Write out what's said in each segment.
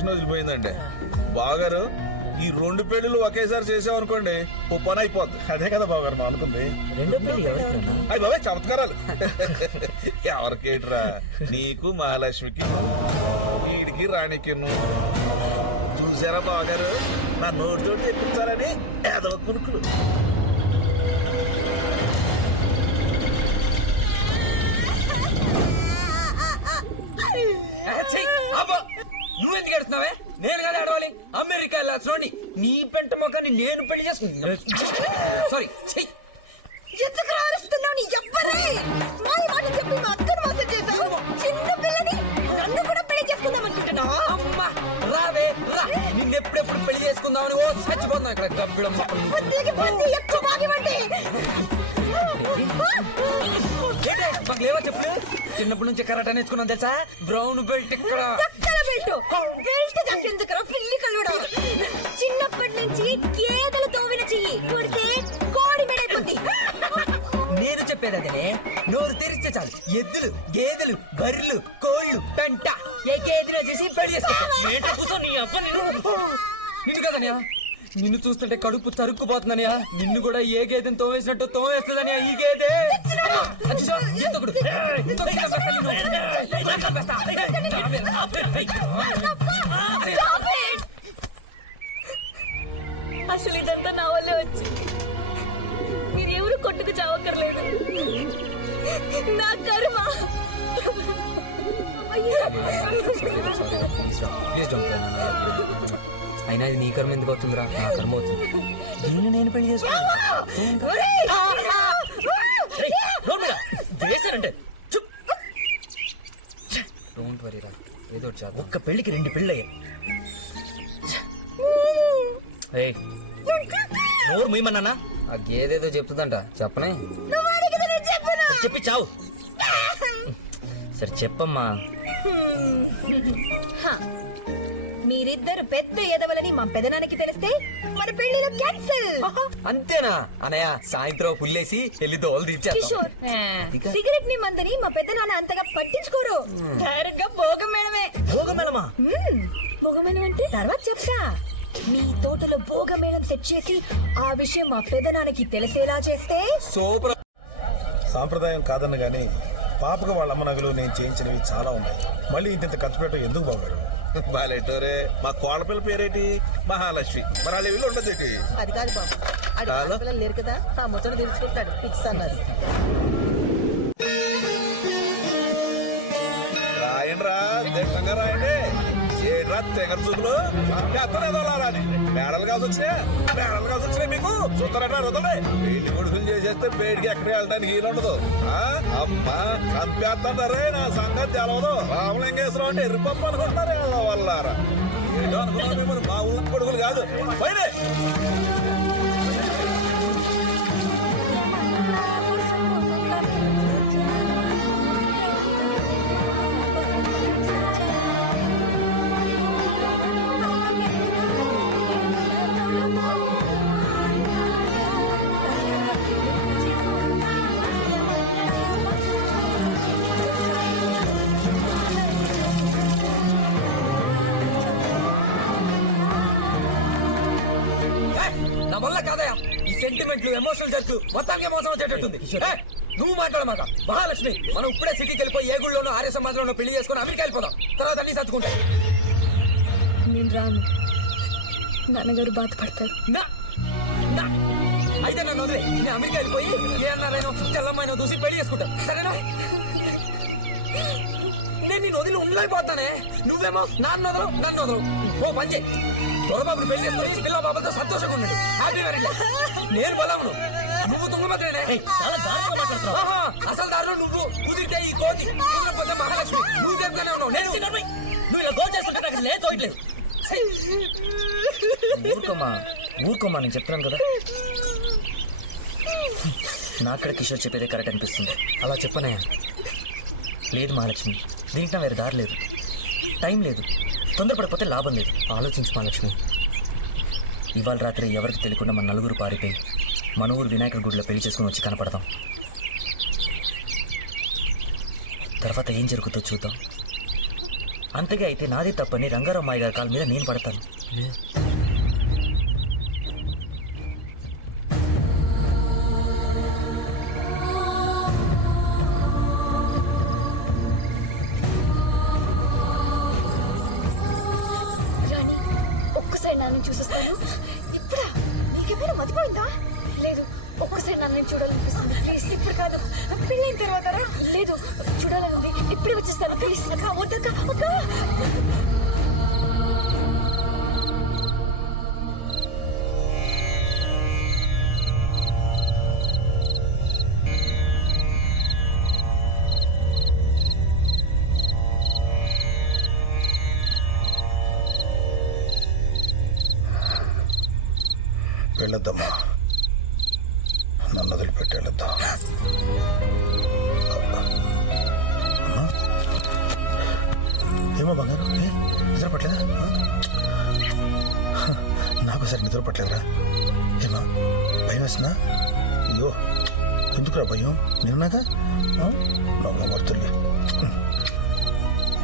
Tension వదిలిపోయిందండి. బావగారు ఈ 2 పెళ్లిళ్ళు ఒకేసారి చేసామనుకోండి ఓ పని అయిపోద్ది. అదే కదా బావగారు మా అనుకుంది. రెండో పెళ్లి ఎవరికైనా అయ్యి బాబాయ్ చమత్కారాలు. ఎవరికేట్రా? నీకు మహాలక్ష్మికి, వీడికి రాణికి. చూసారా బావగారు నా నోటితోటి ఎక్కించాలని ఏదో కునుకులు. నువ్వెందుకు ఏడుస్తున్నావే? నేను కదా అడవాలి. అమెరికా వెళ్ళాల్సిన నీ పెంట మొక్కని నేను పెళ్లి చేసుకున్నా. సారీ ఎందుకు రారుస్తున్నావు? నీ ఎవ్వరే మాయ మాట చెప్పి మా అక్కను మోసం చేశావు. చిన్న పిల్లని నన్ను కూడా పెళ్లి చేసుకుందాం అనుకుంటున్నా. అమ్మా రావే రా, నిన్నెప్పుడెప్పుడు పెళ్లి చేసుకుందామని ఓ చచ్చిపోతున్నా ఇక్కడ గబ్బిడం. ఎక్కువ బాగివ్వండి. మాకు లేవా చెప్పు? చిన్నప్పటి నుంచి కరాటే నేర్చుకున్నాం తెలుసా? బ్రౌన్ బెల్ట్ ఇక్కడ. పిల్లి కలుడా చిన్నప్పటి నుంచి గేదెలు తోవిన చెయ్యి కొడితే కోడి మెడైపోద్ది. నేను చెప్పేది అదే, నోరు తెరిస్తే చాలు ఎద్దులు, గేదెలు, బర్రెలు, కోళ్లు, పెంట ఏ గేదెలో చేసి పెళ్లి చేసుకో. నీ అబ్బ నిన్ను కదనియా, నిన్ను చూస్తుంటే కడుపు తరుక్కుపోతుందనియా. నిన్ను కూడా ఏ గేదెని తోవేసినట్టు తోవేస్తుందనియా ఈ గేదె. అసలు ఇదంతా నా వల్లే వచ్చి మీరెవరు కొట్టుకు చావక్కర్లేదు. నా కర్మ. అయినా ఇది నీ కర్మ ఎందుకు అవుతుందిరా? నా కర్మ అవుతుంది. దీన్ని నేను పెళ్లి చేసుకుంటే డోంట్ వరీ రా, ఏదో ఒక్క పెళ్లికి 2 పెళ్ళి అయ్యాయి. నోరు మీమన్నా ఆ గేదేదో చెప్తుందంట. చెప్పనే చెప్పి చావు. సరే చెప్పమ్మా. మీరిద్దరు పెద్ద ఎదవలని మా పెదనానికి తెలిస్తే మన పెళ్లిలో క్యాన్సిల్. అంతేనా అన్నయ్య? సాయంత్రం పుల్లేసి వెళ్ళి దోలు కిషోర్, సిగరెట్ ని మందని మా పెద్దనాన్న అంతగా పట్టించుకోరు. డైరెక్ట్ గా భోగమేళమే. భోగమేళమా? భోగమేళం అంటే తర్వాత చెప్తా. మీ తోటలో భోగమేళం సెట్ చేసి ఆ విషయం మా పెదనాన్నకి తెలిసేలా చేస్తే సూపర్. సాంప్రదాయం కాదన్న గానీ పాపకు వాళ్ళ అమ్మ నగలు నేను చేయించినవి చాలా ఉన్నాయి. మళ్ళీ ఇంత ఖర్చు పెట్టడం ఎందుకు బాగారు? బాలేటోరే. మా కోడపిల్ల పేరేటి? మహాలక్ష్మి. మరి వాళ్ళ వీళ్ళు ఉండదు. అది కాదు బాబు, ఆడపిల్లలు లేరు కదా, ఆ ముచ్చట తెలుసుకుంటాడు. ఫిక్స్ అన్నారు. రాయండి రా, దిట్టంగా రాయండి. ఏట్రా తెగర చూపులు? రాని మేడలు కాసి వచ్చినాయి మీకు. చూస్తారట రుదలే. వీటి కొడుకులు చేసేస్తే పేడికి ఎక్కడికి వెళ్ళడానికి వీలు ఉండదు. అమ్మా కంపేస్తారే, నా సంగతి తెలవదు. రామలింగేశ్వరం అంటే ఎర్రిపప్పు అనుకుంటారే వాళ్ళారా. ఏదో అనుకున్నా మిమ్మల్ని మా ఊరి కొడుకులు కాదు. పైన నా వల్ల కాదయా ఈ సెంటిమెంట్లు, ఎమోషనల్ జర్కు మొత్తానికి మోసం వచ్చేటట్టుంది. నువ్వు మాట్లాడమాక. మహాలక్ష్మి, మనం ఇప్పుడే సిటీకి వెళ్ళిపోయి ఏ గుళ్ళోనో ఆర్య సమాజంలో పెళ్లి చేసుకుని అమెరికా వెళ్ళిపోదాం. తర్వాత అన్ని సర్దుకుంటాయి. నేను రాను, నాన్నగారు బాధపడతారు. అయితే నన్ను వదిలే, నేను అమెరికా వెళ్ళిపోయి ఏ అన్నారైనా చెల్లమ్మైనా చూసి పెళ్లి చేసుకుంటాను, సరేనా? నేను నేను వదిలి ఉండలేకపోతానే. నువ్వేమో నన్ను వదలు. ఓ పని చేయి, దొరబాబుని పెళ్లి చేసుకుని పిల్ల బాబుతో సంతోషంగా ఉండండి. Happy marriage. నేను పోదాము, నువ్వు తుంగమద్రేనే. అసలు దారిలో నువ్వు కుదిరితే ఈ కోతి, కుదిరిపోతే మహాలక్ష్మి. నువ్వు చెప్తానే ఉన్నావు. నేను నువ్వు ఇలా గోల్ చేస్తుంటే నాకు లేదు తోయట్లేదు. ఊరుకోమా, నేను చెప్తున్నాను కదా. నాక్కడ కిషోర్ చెప్పేదే కరెక్ట్ అనిపిస్తుంది. అలా చెప్పనయా? లేదు మహాలక్ష్మి, దీంట్లో వేరే దారి లేదు, టైం లేదు, తొందరపడిపోతే లాభం లేదు. ఆలోచించు మహాలక్ష్మి. ఇవాళ రాత్రి ఎవరికి తెలియకుండా మన నలుగురు పారిపోయి మన ఊరు వినాయకుడి గుడిలో పెళ్లి చేసుకుని వచ్చి కనపడతాం. తర్వాత ఏం జరుగుతుందో చూద్దాం. అంతగా అయితే నాది తప్పని రంగారామయ్య గారి కాళ్ళ మీద నేను పడతాను. రాణి ఒక్కసారి నన్ను చూసేస్తాను. ఇప్పుడా? నీకెవరు మతిపోయిందా? లేదు, ఒక్కసారి నన్ను చూడాలనిపిస్తుంది. ప్లీజ్ ఇప్పుడు కాదు, పెళ్ళైన తర్వాత రా. లేదు, చూడాలనుంది. ఇప్పుడే వచ్చేస్తాను. ప్లీజ్ అక్క, వద్దక్క, అక్క. వెళ్ళొద్దమ్మా, నన్ను వదిలిపెట్టి వెళ్ళొద్దాం. అమ్మా, ఏమో బంగారు, నిద్ర పట్టలేదా? నాకు సరే నిద్ర పట్టలేదురా. ఏమా భయం వేస్తుందా? అయ్యో ఎందుకురా భయం? నిన్నాగా నవ్వమర్తులే.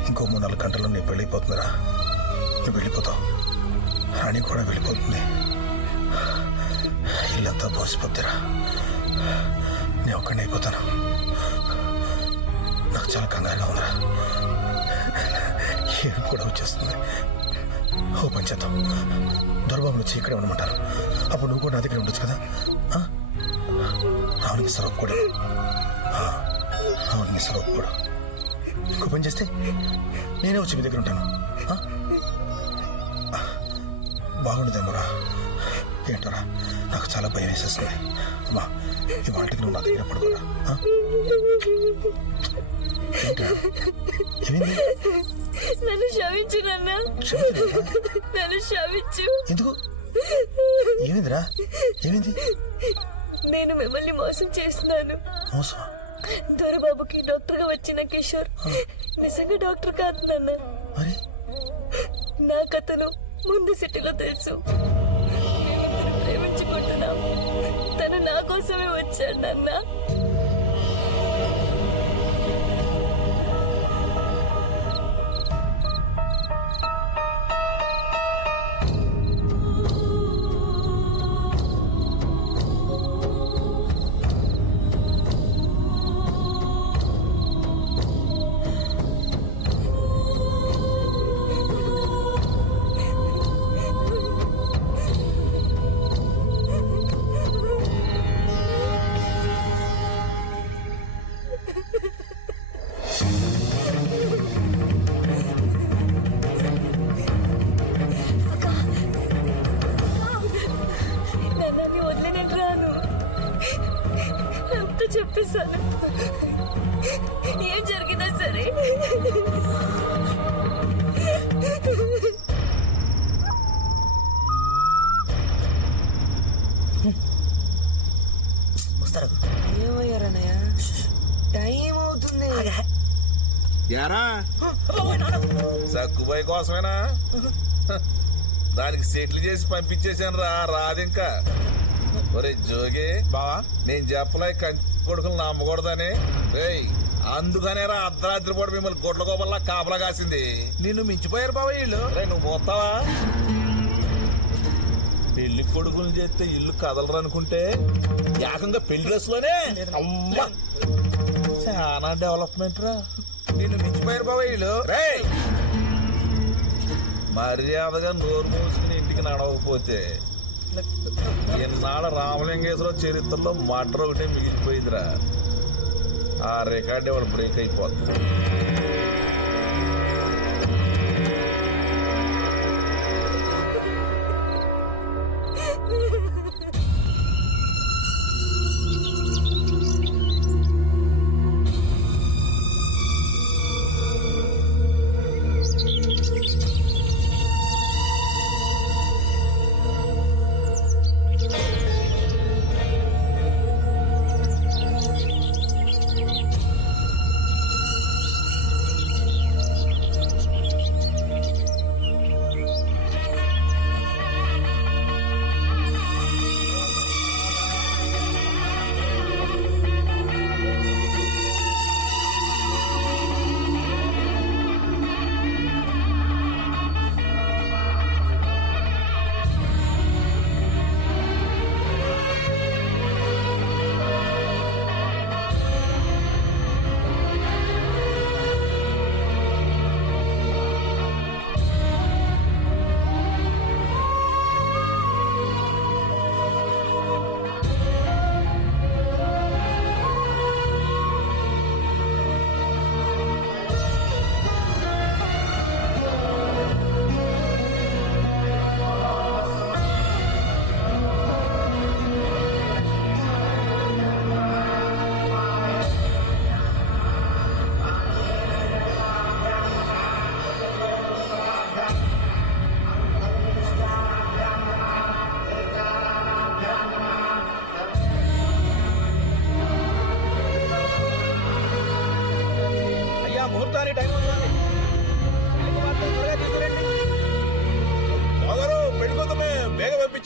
ఇంకో 3-4 గంటల్లో నీ పెళ్ళిపోతుందిరా. నువ్వు వెళ్ళిపోతావు, రాణి కూడా వెళ్ళిపోతుంది. ఇల్లంతా బోసిపోద్దిరా. నేను ఒక్కడిని అయిపోతాను. నాకు చాలా కంగారుగా ఉందిరా. ఏం కూడా వచ్చేస్తుంది. ఓ పని చేద్దాం, దొరబాబు వచ్చి ఇక్కడే ఉండమంటారు. అప్పుడు నువ్వు కూడా నా దగ్గర ఉండొచ్చు కదా. రావునికి సరపు కూడా, రావునికి సరపు కూడా. ఇంకో పని చేస్తే నేనే వచ్చి మీ దగ్గర ఉంటాను. బాగుండదేమోరా. ఏంటోరా, నాకు చాలా భయం వేసేస్తుంది. అమ్మా, ఈ వాళ్ళకి నువ్వు నా దగ్గర పడుకోరా. నన్ను క్షమించు నాన్న, నన్ను క్షమించు. ఎందుకు? ఏమైందిరా? ఏమైంది? నేను మిమ్మల్ని మోసం చేస్తున్నాను. మోసం? దొరబాబుకి డాక్టర్ గా వచ్చిన కిషోర్ నిజంగా డాక్టర్ కాదు నాన్న. మరి నాకు అతను ముందు సిటీలో తెలుసు. మేమిద్దరం ప్రేమించుకుంటున్నాం. తను నా కోసమే వచ్చాడు నాన్న. నన్ను వదిలి నేను రాను. అంత చెప్పేశాను. ఏం జరిగినా సరే వస్తారా? ఏమయ్యారన్నయ్య? టైం అవుతుంది. యారా సక్కుబాయి కోసమేనా? దానికి సెటిల్ చేసి పంపించేశాను రా. రాదింకా. ఒరే జోగి బావా, నేను చెప్పలే కొడుకులు నమ్మకూడదని. రేయ్, అందుకనే రా అర్ధరాత్రి పూట మిమ్మల్ని గొడ్ల గోపల్లా కాపలా కాసింది. నిన్ను మించిపోయారు బాబా వీళ్ళు. రే, నువ్వు పోతావా? పెళ్లి కొడుకులు చేస్తే ఇల్లు కదలరు అనుకుంటే ఏకంగా పెళ్లి డ్రెస్ లోనే అమ్మా చాలా డెవలప్మెంట్ రా. నిన్ను మించిపోయారు బాబా వీళ్ళు. రేయ్, మర్యాదగా నోరు మూసుకుని ఇంటికి నడవకపోతే ఇన్నాళ్ళ రామలింగేశ్వర చరిత్రలో మటర్ ఒకటే మిగిలిపోయిందిరా. ఆ రికార్డు వాడు బ్రేక్ అయిపోతుంది.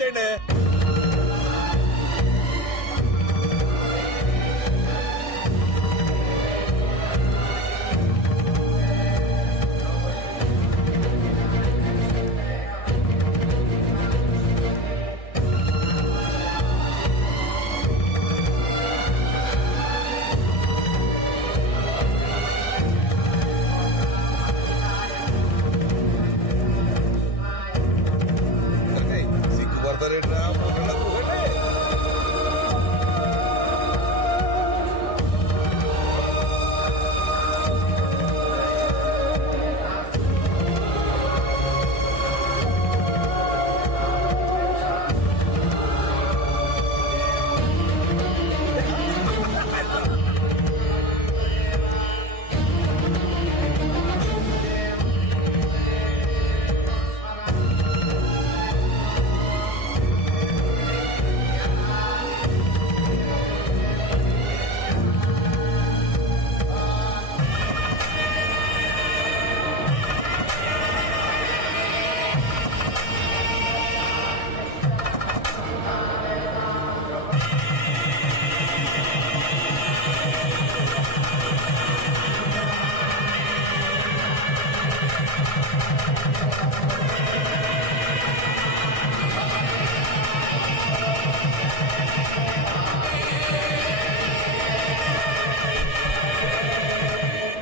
పంపించేయండి. సిగ్గుపడతారేంట్రా మూడేళ్ళకు ఒకటి.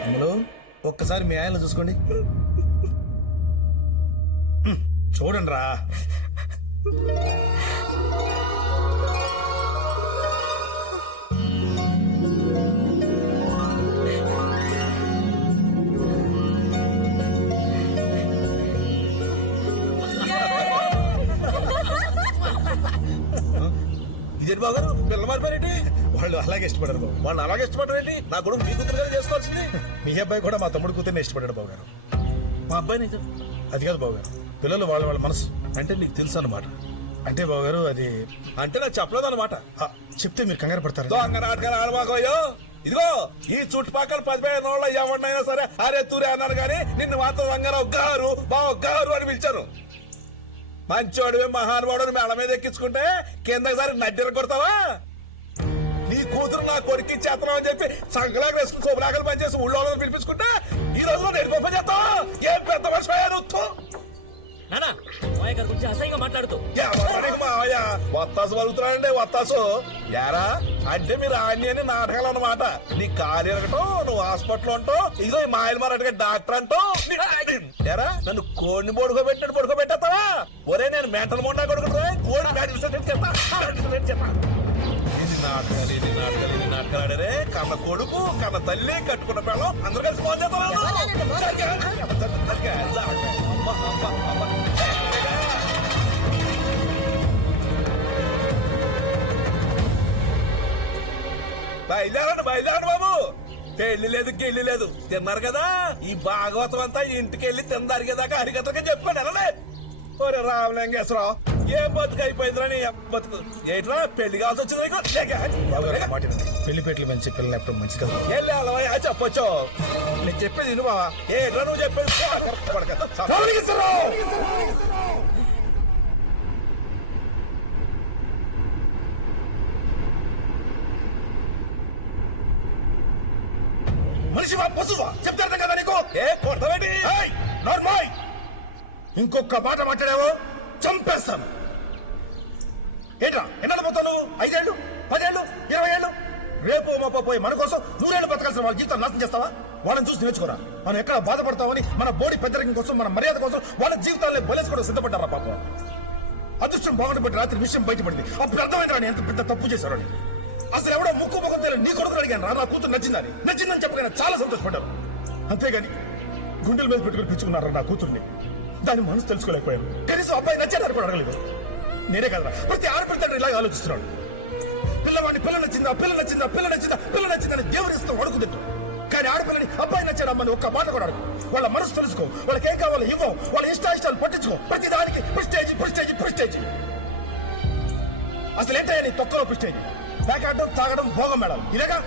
అమ్మలో ఒక్కసారి మీ ఆయనలో చూసుకోండి. చూడండి రా. ఇదేంటి బాబు గారు పిల్ల మారిపోయారేంటి? వాళ్ళు అలాగే ఇష్టపడారు బాబు. వాళ్ళు అలాగే ఇష్టపడరేంటి? నా కొడుకు మీ కూతురు గారు చేసుకోవాల్సింది. మీ అబ్బాయి కూడా మా తమ్ముడు కూతుర్ని ఇష్టపడాడు బాబు గారు. మా అబ్బాయి నిజం అది కాదు బాబు గారు, పిల్లలు వాళ్ళ వాళ్ళ మనసు అంటే నీకు తెలుసు అన్నమాట. అంటే బాబు గారు అది అంటే నాకు చెప్పలేదు అనమాట. ఆ, చెప్తే మీరు కంగారు పడతారు. దొంగ నాటకాలు ఆడమాకోయో. ఇదిగో ఈ చుట్టుపక్కల 15 రోజుల్లో ఎవరినైనా సరే అరే తూరే అన్నారు కానీ నిన్ను మాత్రం రంగారావు గారు బావ గారు అని పిలిచాను. మంచోడివి మహానుభావుడు మేళ మీద ఎక్కించుకుంటే కిందకి సరి నడ్డిర కొడతావా? నీ కూతురు నా కొడుకు చేతనం అని చెప్పి సంగలాగా వేసుకుని శుభలాగలు పనిచేసి ఊళ్ళో పిలిపించుకుంటే ఈ రోజు నేను గొప్ప చేస్తావా? ఏం పెద్ద మర్చిపోయారు నానా మాయ గారి గురించి అసహ్యంగా మాట్లాడుతూ మావయ్య వత్తాసు వలుగుతున్నాడండి వత్తాసు. యారా అంటే మీరు ఆన్యని నాటకాలు అన్నమాట. నీ కారు ఎరగటం, నువ్వు హాస్పిటల్ ఉంటావు, ఇదిగో ఈ మాయలు మారాటగా డాక్టర్ అంటావు. యారా నన్ను కోడిని పడుకోబెట్టేస్తావా? ఒరే నేను మెంటల్ మొండా కొడుకుంటా కోడి నాటకాలు ఆడారే. కన్న కొడుకు కన్న తల్లి కట్టుకున్న పిల్లలు అందరూ కలిసి ఫోన్ బయలుదేరండి బాబు. పెళ్లి లేదు గిల్లి లేదు. తిన్నారు కదా ఈ భాగవతం అంతా ఇంటికి వెళ్ళి తిందరిగేదాకా హరికథగా చెప్పాను అలానే. ఒరే రామలింగేశ్వరరావు ఏం బతుకు అయిపోయిందిరా నీ బతుకు. ఏంట్రా పెళ్లి కావాల్సి వచ్చింది నీకు? పెళ్లి పెట్లు మంచి పిల్లలు ఎప్పుడు మంచి కదా. వెళ్ళి అలవా చెప్పొచ్చు. నేను చెప్పేది విను బావా. ఏంట్రా నువ్వు చెప్పేది? మనిషివా పశువా చెప్తారు కదా నీకు. ఏ కొడతావేంటి? నార్మాయ్ ఇంకొక మాట మాట్లాడావో చంపేస్తాను. ఏంట్రా ఎన్నాళ్ళు పోతావు నువ్వు? 5 ఏళ్ళు 10 ఏళ్ళు 20 ఏళ్ళు రేపు మాపో పోయి మన కోసం 100 ఏళ్ళు బతకాల్సిన వాళ్ళ జీవితం నాశనం చేస్తావా? వాళ్ళని చూసి నేర్చుకోరా. మనం ఎక్కడ బాధపడతామని మన బోడి పెద్దరికం కోసం మన మర్యాద కోసం వాళ్ళ జీవితాన్ని బలేసుకోవడం సిద్ధపడ్డారా పాపం. అదృష్టం బాగుండి బట్టి రాత్రి విషయం బయటపడింది. అప్పుడు అర్థమైందా ఎంత పెద్ద తప్పు చేశారని. అసలు ఎవడో ముక్కు ముఖం తెలియదు నీ కొడుకుని అడిగాను రా. నా కూతురు నచ్చిందని చెప్పగానే చాలా సంతోషపడ్డారు. అంతేగాని గుండెల మీద పెట్టుకుని పిచ్చుకున్నారు నా కూతుర్ని. దాని మనసు తెలుసుకోలేకపోయాను. కనీసం అబ్బాయి నచ్చాడని కూడా అడగలేదు. నేనే కదా ప్రతి ఆడపిల్లలు ఇలాగ ఆలోచిస్తున్నాడు. పిల్లవాడిని పిల్ల నచ్చిందని దేవుని ఇస్తాం అడుగుతుంటాం. కానీ ఆడపిల్లని అబ్బాయి నచ్చాడమ్మని ఒక్క మాట కూడా అడుగు. వాళ్ళ మనసు తెలుసుకో. వాళ్ళకి ఏం కావాలో ఇవ్వం. వాళ్ళ ఇష్టాలు పట్టించుకో. ప్రతి దానికి ప్రిస్టేజ్. అసలు ఏంటయ్యా నీ తొక్కలో ప్రిస్టేజ్? పేకాడడం తాగడం భోగం మేడం ఇలాగా.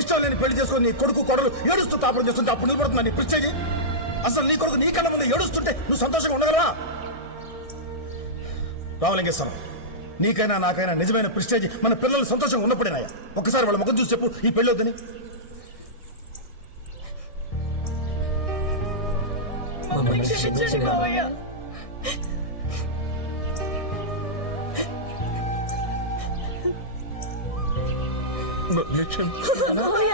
ఇష్టం లేని పెళ్లి చేసుకుని నీ కొడుకు కొడలు ఏడుస్తూ తాపడం చేస్తుంటే అప్పుడు నిలబడుతున్నా నీ ప్రిస్టేజ్. అసలు నీ కొడుకు నీ కళ్ళ ముందు ఏడుస్తుంటే నువ్వు సంతోషంగా ఉండగలరా? రామలింగేశ్వరం నీకైనా నాకైనా నిజమైన ప్రిస్టేజ్ మన పిల్లలు సంతోషంగా ఉన్నప్పుడేనాయా. ఒక్కసారి వాళ్ళ ముఖం చూసి చెప్పు ఈ పెళ్ళి వద్దని. మమ్మల్ని క్షమించండి మావయ్య. మావయ్య